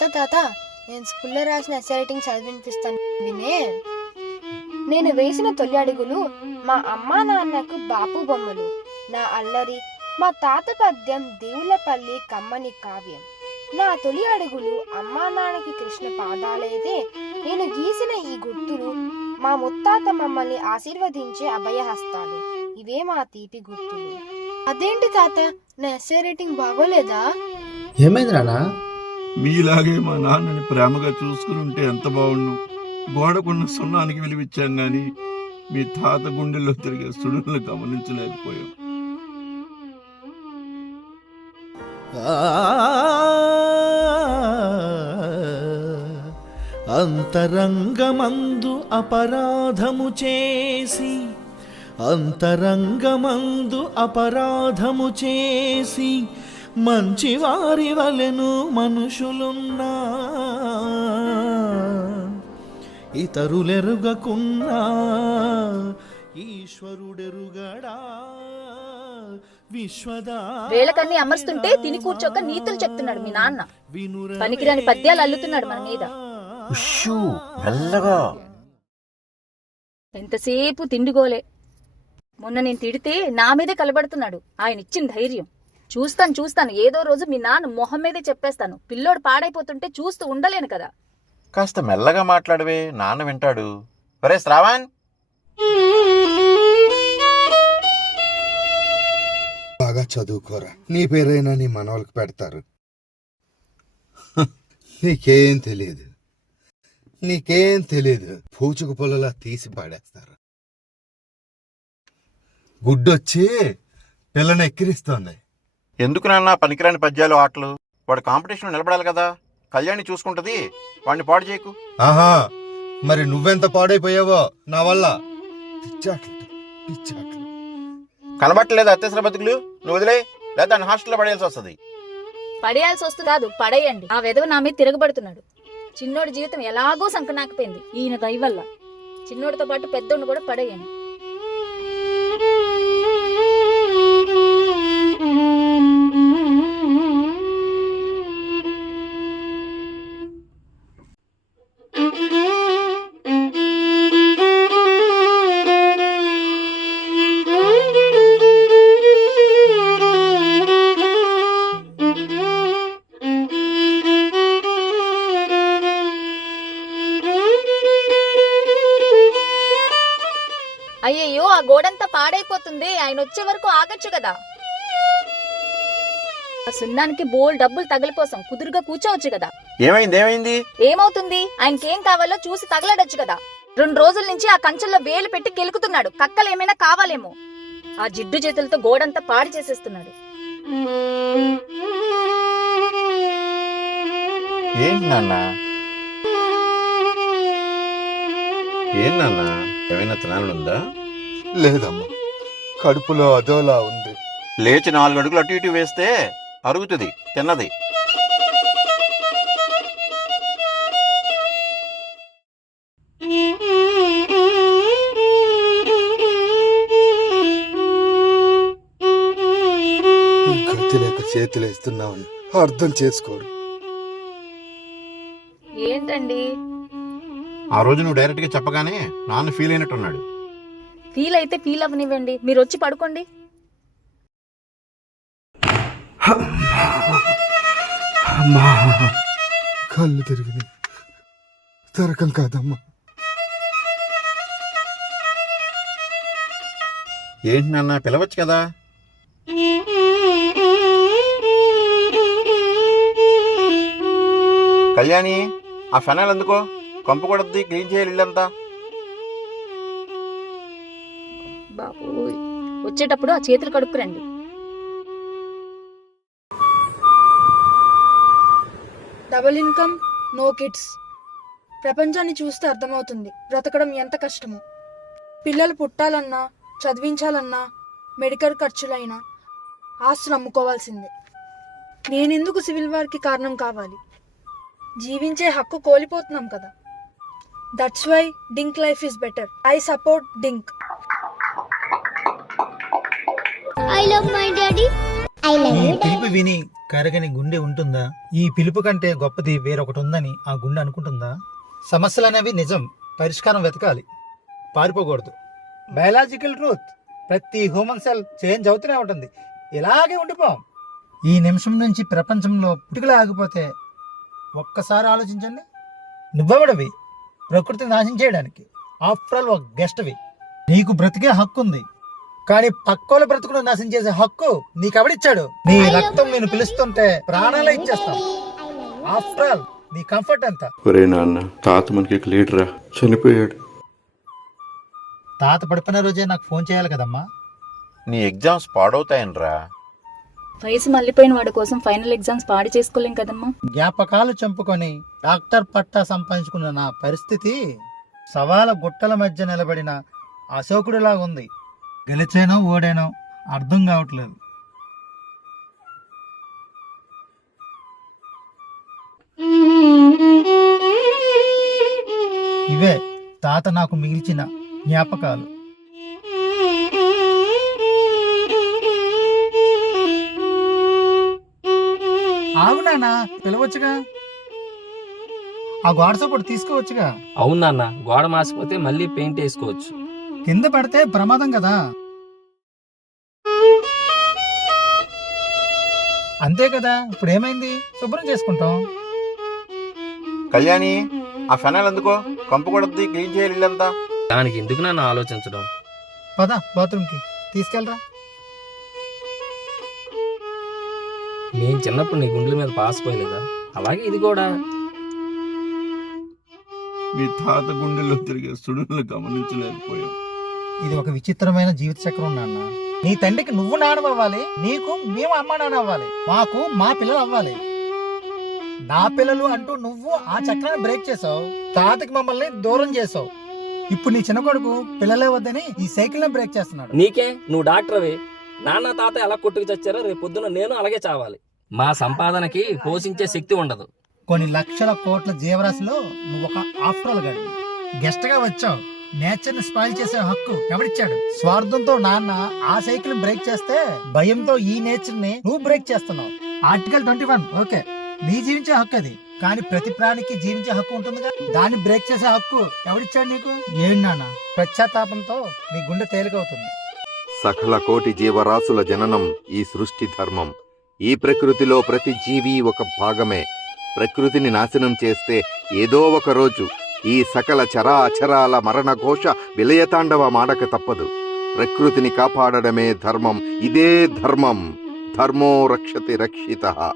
తాత తాత నేను స్కూల్లో రాసిన ఎస్ఐ రైటింగ్ చదివినిపిస్తాను వినే. నేను వేసిన తొలి అడుగులు మా అమ్మా నాన్నకు బాపు బొమ్మలు నా అల్లరి మా తాత పద్యం దేవులపల్లి కమ్మని కావ్యం. నా తొలి అడుగులు అమ్మా నాన్నకి కృష్ణ పాదాలైతే నేను గీసిన ఈ గుర్తులు మా ముత్తాత మమ్మల్ని ఆశీర్వదించే అభయహస్తాలు. ఇవే మా తీపి గుర్తులు. అదేంటి తాత? నా ఎస్ఐ రేటింగ్ బాగోలేదా? ఏమైంది నాన్న? మీలాగే మా నాన్నని ప్రేమగా చూసుకుని ఉంటే ఎంత బాగుండు. గోడకున్న సున్నానికి విలువిచ్చాం కానీ మీ తాత గుండెల్లో తిరిగే సుడులను గమనించలేకపోయాం. అంతరంగమందు అపరాధము చేసి అంతరంగమందు అపరాధము చేసి మంచివారి వలెను మనుషులున్నా. ఇతరులెరుగకున్నా ఈశ్వరుడెరుగడా విశ్వదా. వేళకన్ని అమర్స్తుంటే తిని కూర్చోక నీతులు చెప్తున్నాడు మీ నాన్న. పనికిరాని పద్యాలు అల్లుతున్నాడు మన మీద. ఎంతసేపు తిండిగోలే. మొన్న నేను తిడితే నా మీదే కలబడుతున్నాడు. ఆయన ఇచ్చిన ధైర్యం. చూస్తాను చూస్తాను. ఏదో రోజు మీ నాన్న మొహం మీదే చెప్పేస్తాను. పిల్లోడు పాడైపోతుంటే చూస్తూ ఉండలేను కదా. కాస్త మెల్లగా మాట్లాడవే. నాన్న వింటాడు. ఒరే శ్రావణ్! బాగా చదువుకోరా. నీ పేరైనా నీ మనవలకు పెడతారు. నీకేం తెలియదు. నీకేం తెలియదు. పూచుకు పొలలా తీసి పాడేస్తారు. గుడ్డొచ్చి పిల్లని ఎక్కిరిస్తోంది. ఎందుకు నాన్న పనికిరాని పద్యాలు ఆటలు? వాడు కాంపిటీషన్ నిలబడాలి కదా. కళ్యాణి చూసుకుంటది. వాడిని పాడు చేయకు. ఆహా మరి నువ్వెంత పాడైపోయావో నా వల్ల? పిచ్చాట్లు పిచ్చాట్లు. కనబట్టలేదు అత్యవసర బతుకులు? నువ్వు వదిలే లేదా హాస్టల్లో పడేయాల్సి వస్తుంది. పడేయాల్సి వస్తుంది కాదు పడేయండి. ఆ వెధవ నా మీద తిరగబడుతున్నాడు. చిన్నోడి జీవితం ఎలాగో సంకనాకపోయింది. ఈయన దయ వల్ల. చిన్నోడితో పాటు పెద్దోడిని కూడా పడేయండి. గోడంతా పాడైపోతుంది. ఆయన వచ్చే వరకు ఆగచ్చు కదా. సున్నానికి బోల్ డబ్బులు తగిలిపోసాం కుదురుగా కూర్చోవచ్చు కదా. ఏమైంది ఏమైంది? ఏమవుతుంది? ఆయనకేం కావాలో చూసి తగలడొచ్చు కదా. రెండు రోజుల నుంచి ఆ కంచెల్లో వేలు పెట్టి కెలుకుతున్నాడు కక్కలు ఏమైనా కావాలేమో. ఆ జిడ్డు చేతులతో గోడంతా పాడు చేసేస్తున్నాడు. ఏంటి నాన్న? ఏం నాన్న? ఏమైనా తినాలనుందా లేదమ్మా. కడుపులో అదోలా ఉంది. లేచి నాలుగు అడుగులు అటు ఇటు వేస్తే అరుగుతుంది తిన్నది. చేతులు వేస్తున్నామని అర్థం చేసుకోరు. ఏంటండి? ఆ రోజు నువ్వు డైరెక్ట్గా చెప్పగానే నాన్న ఫీల్ అయినట్టున్నాడు. ఫీల్ అయితే ఫీల్ అవ్వనివ్వండి. మీరు వచ్చి పడుకోండి. అమ్మా కళ్ళు తిరిగి తరకం కాదమ్మా. ఏంటి నాన్న పిలవచ్చు కదా? కళ్యాణి ఆ ఫెనాల్ ఎందుకో కంపు కొడద్ది క్లీన్ చేయాలి ఇల్లంతా. బాబు వచ్చేటప్పుడు ఆ చేతులు కడుక్కురండి. Double income no kids. ప్రపంచాన్ని చూస్తే అర్థమవుతుంది బ్రతకడం ఎంత కష్టమో. పిల్లలు పుట్టాలన్నా చదివించాలన్నా మెడికల్ ఖర్చులైనా ఆస్తులు అమ్ముకోవాల్సిందే నేనెందుకు సివిల్ వార్కి కారణం కావాలి? జీవించే హక్కు కోల్పోతున్నాం కదా. That's why DINK life is better. I support DINK. My daddy. I love ఈ you, daddy. పిలుపు విని కరగని గుండె ఉంటుందా? ఈ పిలుపు కంటే గొప్పది వేరొకటి ఉందని ఆ గుండె అనుకుంటుందా? సమస్యలు అనేవి నిజం పరిష్కారం వెతకాలి. పారిపోకూడదు. బయలాజికల్ ట్రూత్ ప్రతి హ్యూమన్ సెల్ చేంజ్ అవుతూనే ఉంటుంది. ఇలాగే ఉండిపోం. ఈ నిమిషం నుంచి ప్రపంచంలో పుట్టుకలు ఆగిపోతే ఒక్కసారి ఆలోచించండి. నువ్వెవడవి? ప్రకృతిని నాశనం చేయడానికి. ఆఫ్టర్ ఆల్ ఒక గెస్ట్వి నీకు బ్రతికే హక్కు ఉంది కానీ పక్కోల బ్రతుకును నాశనం చేసే హక్కు నీకెవడిచ్చాడు? నీ రక్తం నేను పిలుస్తుంటే ప్రాణాలే ఇచ్చేస్తాం. ఆఫ్టర్ ఆల్ నీ కంఫర్ట్ ఎంత? ఒరే నాన్న తాత మనకి ఇక లీడరా చనిపోయాడు. తాత పడిపోయిన రోజే నాకు ఫోన్ చేయాలి కదమ్మా. నీ ఎగ్జామ్స్ పాడవుతాయనరా. వయసు మళ్ళీపోయిన వాడి కోసం ఫైనల్ ఎగ్జామ్స్ పాడి చేసుకోలేం కదమ్మా. జ్ఞాపకాలు చంపుకొని డాక్టర్ పట్టా సంపాదించుకున్న నా పరిస్థితి సవాల గుట్టల మధ్య నిలబడిన అశోకుడిలాగా ఉంది గెలిచేనో ఓడేనో అర్థం కావట్లేదు. ఇవే తాత నాకు మిగిల్చిన జ్ఞాపకాలు. ఆగునానా పిలవచ్చుగా. ఆ గోడ సపోర్ట్ తీసుకోవచ్చుగా. అవునన్న గోడ మాసిపోతే మళ్ళీ పెయింట్ వేసుకోవచ్చు. కింద పడితే ప్రమాదం కదా. అంతే కదా ఇప్పుడు ఏమైంది శుభ్రం చేసుకుంటాం. కళ్యాణి ఆ ఫెనాల్ ఎందుకో కంపు కొడద్ది క్లీన్ చేయాలి ఇల్లంతా. దానికి ఎందుకు నన్ను ఆలోచించడం? పద బాత్రూమ్కి. తీసుకెళ్ళరా. నేను చిన్నప్పుడు నీ గుండెల మీద పాసిపోయలేదా అలాగే ఇది కూడా. మీ తాత గుండెల్లో తిరిగే సుడులను గమనించలేకపోయాం. ఇది ఒక విచిత్రమైన జీవిత చక్రం నాన్న. నీ తండ్రికి నువ్వు నాన్న అవ్వాలి నీకు మేము అమ్మ నాన్న అవ్వాలి మాకు మా పిల్లలు అవ్వాలి. నా పిల్లలు అంటూ నువ్వు ఆ చక్రాన్ని బ్రేక్ చేసావు తాతకి మమ్మల్ని దూరం చేసావు. ఇప్పుడు నీ చిన్న కొడుకు పిల్లలే వద్దని ఈ సైకిల్ బ్రేక్ చేస్తున్నాడు. నీకే నువ్వు డాక్టర్వి నాన్న తాత ఎలా కొట్టుకు చచ్చారో రేపు పొద్దున నేను అలాగే చావాలి. మా సంపాదనకి పోషించే శక్తి ఉండదు. కొన్ని లక్షల కోట్ల జీవరాశిలో నువ్వు ఒక ఆఫ్టర్ గెస్ట్గా వచ్చావు. నేచర్ని స్పాయిల్ చేసే హక్కు ఎవడిచ్చాడు స్వార్థంతో నాన్న ఆ సైకిల్ బ్రేక్ చేస్తే భయంతో ఈ నేచర్ని నువ్వు బ్రేక్ చేస్తున్నావు. Article twenty one okay. నీ జీవించే హక్కు అది. కానీ ప్రతి ప్రాణికి జీవించే హక్కు ఉంటుందిగా. దాన్ని బ్రేక్ చేసే హక్కు ఎవడిచ్చాడు నీకు? ఏంటి నాన్న? పశ్చాత్తాపంతో నీ గుండె తేలికవుతుంది. సకల కోటి జీవరాశుల జననం ఈ సృష్టి ధర్మం. ఈ ప్రకృతిలో ప్రతి జీవి ఒక భాగమే. ప్రకృతిని నాశనం చేస్తే ఏదో ఒక రోజు ఈ సకల చరాచరాల మరణఘోష విలయతాండవ మాడక తప్పదు. ప్రకృతిని కాపాడడమే ధర్మం. ఇదే ధర్మం. ధర్మో రక్షతి రక్షిత.